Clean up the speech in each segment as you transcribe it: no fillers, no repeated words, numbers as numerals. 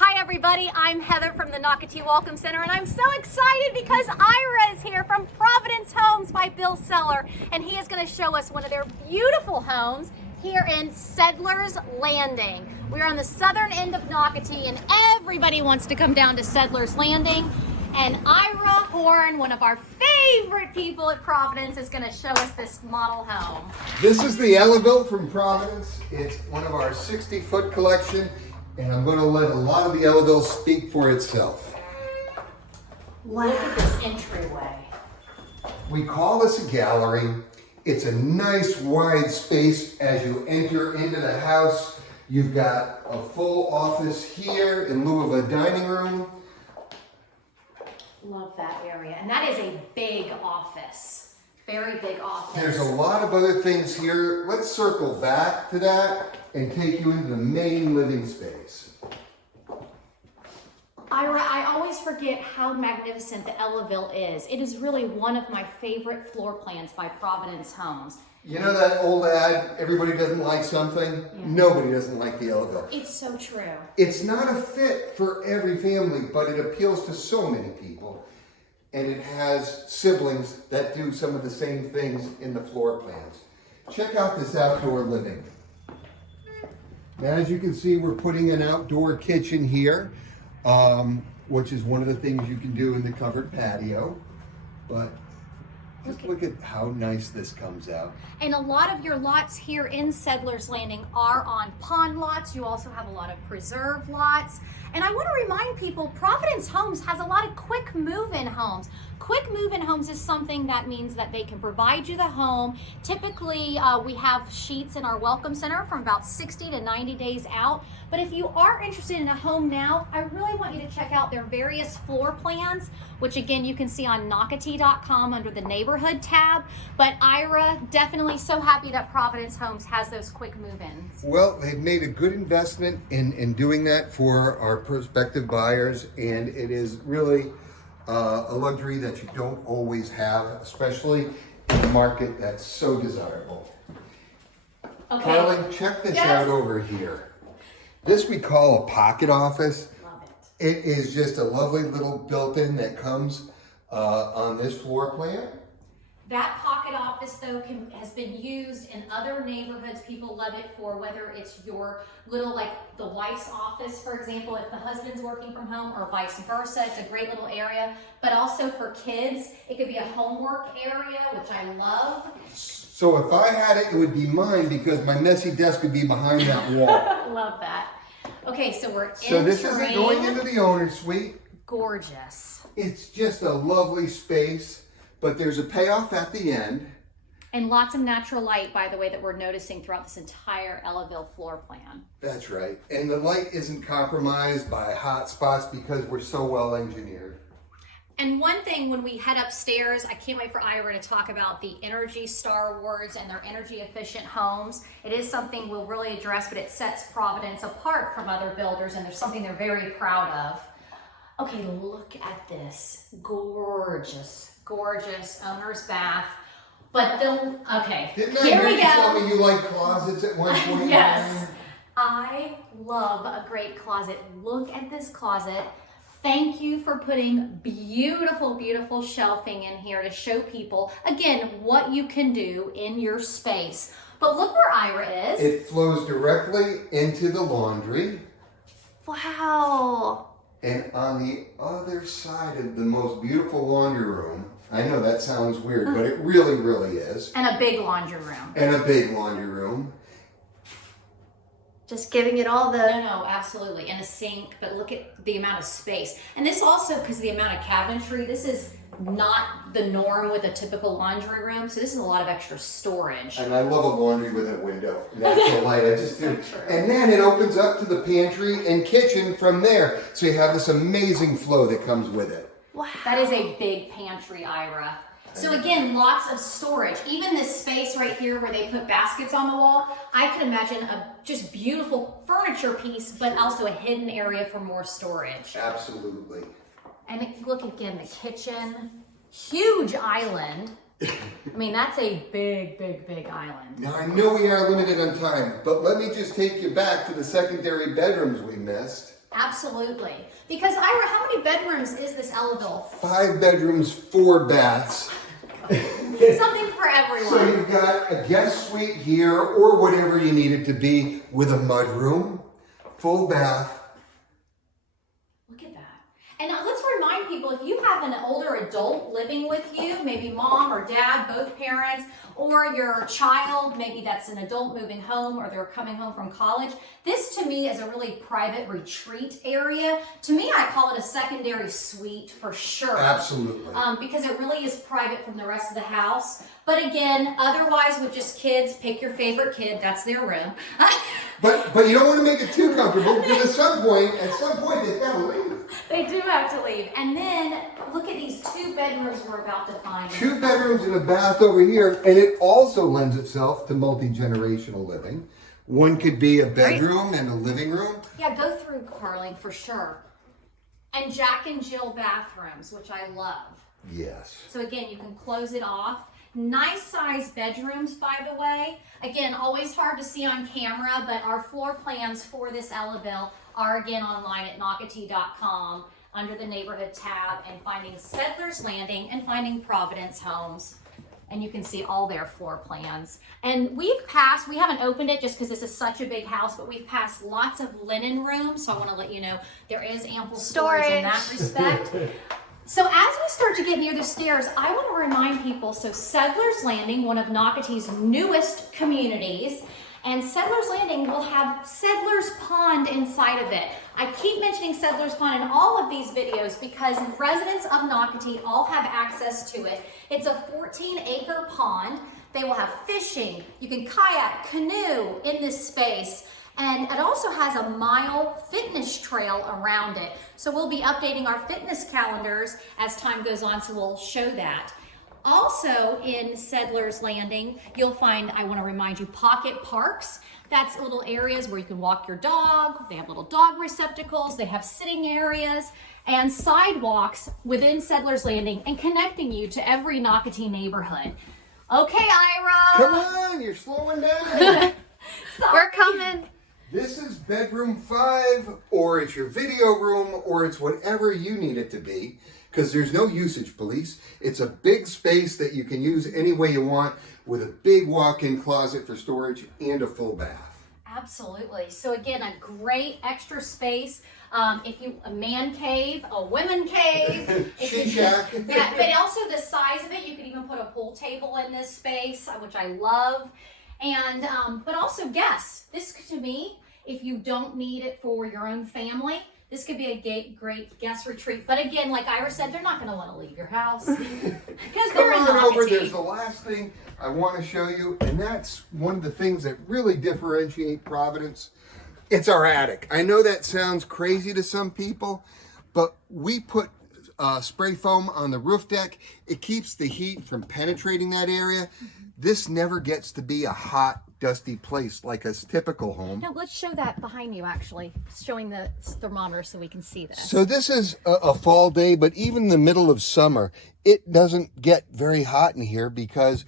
Hi everybody, I'm Heather from the Nocatee Welcome Center, and I'm so excited because Ira is here from Providence Homes by Bill Seller, and he is going to show us one of their beautiful homes here in Settlers Landing. We're on the southern end of Nocatee, and everybody wants to come down to Settlers Landing, and Ira Horn, one of our favorite people at Providence, is going to show us this model home. This is the Ellaville from Providence. It's one of our 60-foot collection. And I'm going to let a lot of the Ellaville speak for itself. Wow. Look at this entryway. We call this a gallery. It's a nice wide space as you enter into the house. You've got a full office here in lieu of a dining room. Love that area. And that is a big office. Very big office. There's a lot of other things here. Let's circle back to that and take you into the main living space. Ira, I always forget how magnificent the Ellaville is. It is really one of my favorite floor plans by Providence Homes. You know that old ad, everybody doesn't like something? Yeah. Nobody doesn't like the Ellaville. It's so true. It's not a fit for every family, but it appeals to so many people. And it has siblings that do some of the same things in the floor plans. Check out this outdoor living. Now, as you can see, we're putting an outdoor kitchen here, which is one of the things you can do in the covered patio. But just look at how nice this comes out. And a lot of your lots here in Settlers Landing are on pond lots. You also have a lot of preserve lots. And I want to remind people, Providence Homes has a lot of quick move-in homes. Quick move-in homes is something that means that they can provide you the home. Typically, we have sheets in our welcome center from about 60 to 90 days out. But if you are interested in a home now, I really want you to check out their various floor plans, which again, you can see on Nocatee.com under the neighborhood tab. But Ira, definitely so happy that Providence Homes has those quick move-ins. Well, they've made a good investment in doing that for our prospective buyers, and it is really a luxury that you don't always have, especially in a market that's so desirable. Okay. Carly, check this out over here. This we call a pocket office. Love it. It is just a lovely little built-in that comes on this floor plan. That pocket office, though, has been used in other neighborhoods. People love it for whether it's your little, like the wife's office, for example, if the husband's working from home, or vice versa. It's a great little area. But also for kids, it could be a homework area, which I love. So if I had it, it would be mine because my messy desk would be behind that wall. Love that. Okay, so we're So this isn't going into the owner's suite. Gorgeous. It's just a lovely space. But there's a payoff at the end. And lots of natural light, by the way, that we're noticing throughout this entire Ellaville floor plan. That's right. And the light isn't compromised by hot spots because we're so well engineered. And one thing, when we head upstairs, I can't wait for Ira to talk about the Energy Star Awards and their energy efficient homes. It is something we'll really address, but it sets Providence apart from other builders, and there's something they're very proud of. Okay, look at this. Gorgeous, gorgeous owner's bath. But then, okay, Didn't here I we hear you go. tell me you like closets at one point? Yes, I love a great closet. Look at this closet. Thank you for putting beautiful, beautiful shelving in here to show people, again, what you can do in your space. But look where Ira is. It flows directly into the laundry. Wow. And on the other side of the most beautiful laundry room, I know that sounds weird, but it really, really is. And a big laundry room. And a big laundry room. Just giving it all the... No, absolutely. And a sink, but look at the amount of space. And this also, because the amount of cabinetry, this is not the norm with a typical laundry room. So this is a lot of extra storage. And I love a laundry with a window. Natural light, I just do. And then it opens up to the pantry and kitchen from there. So you have this amazing flow that comes with it. Wow. That is a big pantry, Ira. So again, lots of storage. Even this space right here where they put baskets on the wall, I could imagine a just beautiful furniture piece, but also a hidden area for more storage. Absolutely. And look again, the kitchen, huge island. I mean, that's a big, big, big island. Now I know we are limited on time, but let me just take you back to the secondary bedrooms we missed. Absolutely. Because Ira, how many bedrooms is this Ellaville? 5 bedrooms, 4 baths. Something for everyone. So you've got a guest suite here, or whatever you need it to be, with a mudroom, full bath. Look at that. And now let's remind people, if you have an older adult living with you, maybe mom or dad, both parents, or your child, maybe that's an adult moving home or they're coming home from college, this to me is a really private retreat area. To me, I call it a secondary suite for sure. Absolutely. Because it really is private from the rest of the house. But again, otherwise with just kids, pick your favorite kid, that's their room. But you don't want to make it too comfortable, because at some point they've got to leave. They do have to leave. And then look at these 2 bedrooms we're about to find. 2 bedrooms and a bath over here, and it also lends itself to multi-generational living. One could be a bedroom and a living room. Yeah, go through, Carly, for sure. And Jack and Jill bathrooms, which I love. Yes. So again, you can close it off. Nice size bedrooms, by the way. Again, always hard to see on camera, but our floor plans for this Ellaville are again online at Nocatee.com under the neighborhood tab, and finding Settlers Landing and finding Providence Homes. And you can see all their floor plans. And we haven't opened it just because this is such a big house, but we've passed lots of linen rooms. So I want to let you know there is ample storage in that respect. So as we start to get near the stairs, I want to remind people, so Settlers Landing, one of Nocatee's newest communities, and Settlers Landing will have Settlers Pond inside of it. I keep mentioning Settlers Pond in all of these videos because residents of Nocatee all have access to it. It's a 14-acre pond. They will have fishing. You can kayak, canoe in this space. And it also has a mile fitness trail around it. So we'll be updating our fitness calendars as time goes on, so we'll show that. Also in Settlers Landing, you'll find, I want to remind you, pocket parks. That's little areas where you can walk your dog. They have little dog receptacles. They have sitting areas and sidewalks within Settlers Landing and connecting you to every Nocatee neighborhood. Okay, Ira. Come on, you're slowing down. We're coming. This is bedroom 5, or it's your video room, or it's whatever you need it to be, because there's no usage police. It's a big space that you can use any way you want, with a big walk-in closet for storage and a full bath. Absolutely. So again, a great extra space. A man cave, a women cave. She shack. Yeah, but also the size of it, you could even put a pool table in this space, which I love. And, but also guests. This to me, if you don't need it for your own family, this could be a great guest retreat. But again, like Ira said, they're not going to want to leave your house. Because they're in Come on over, Nocatee. there's the last thing I want to show you, and that's one of the things that really differentiate Providence. It's our attic. I know that sounds crazy to some people, but we put spray foam on the roof deck. It keeps the heat from penetrating that area. This never gets to be a hot, dusty place like a typical home. No, let's show that behind you, actually. Showing the thermometer so we can see this. So this is a fall day, but even in the middle of summer, it doesn't get very hot in here because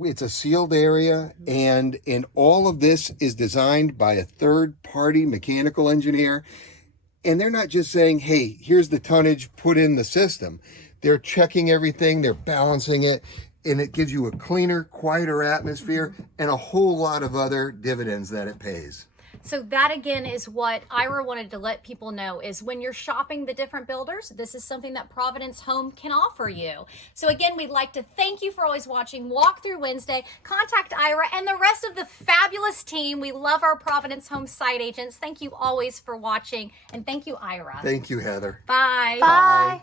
it's a sealed area, and all of this is designed by a third-party mechanical engineer. And they're not just saying, hey, here's the tonnage, put in the system. They're checking everything, they're balancing it, and it gives you a cleaner, quieter atmosphere and a whole lot of other dividends that it pays. So that again is what Ira wanted to let people know, is when you're shopping the different builders, this is something that Providence Home can offer you. So again, we'd like to thank you for always watching Walkthrough Wednesday. Contact Ira and the rest of the fabulous team. We love our Providence Home site agents. Thank you always for watching, and thank you, Ira. Thank you, Heather. Bye. Bye.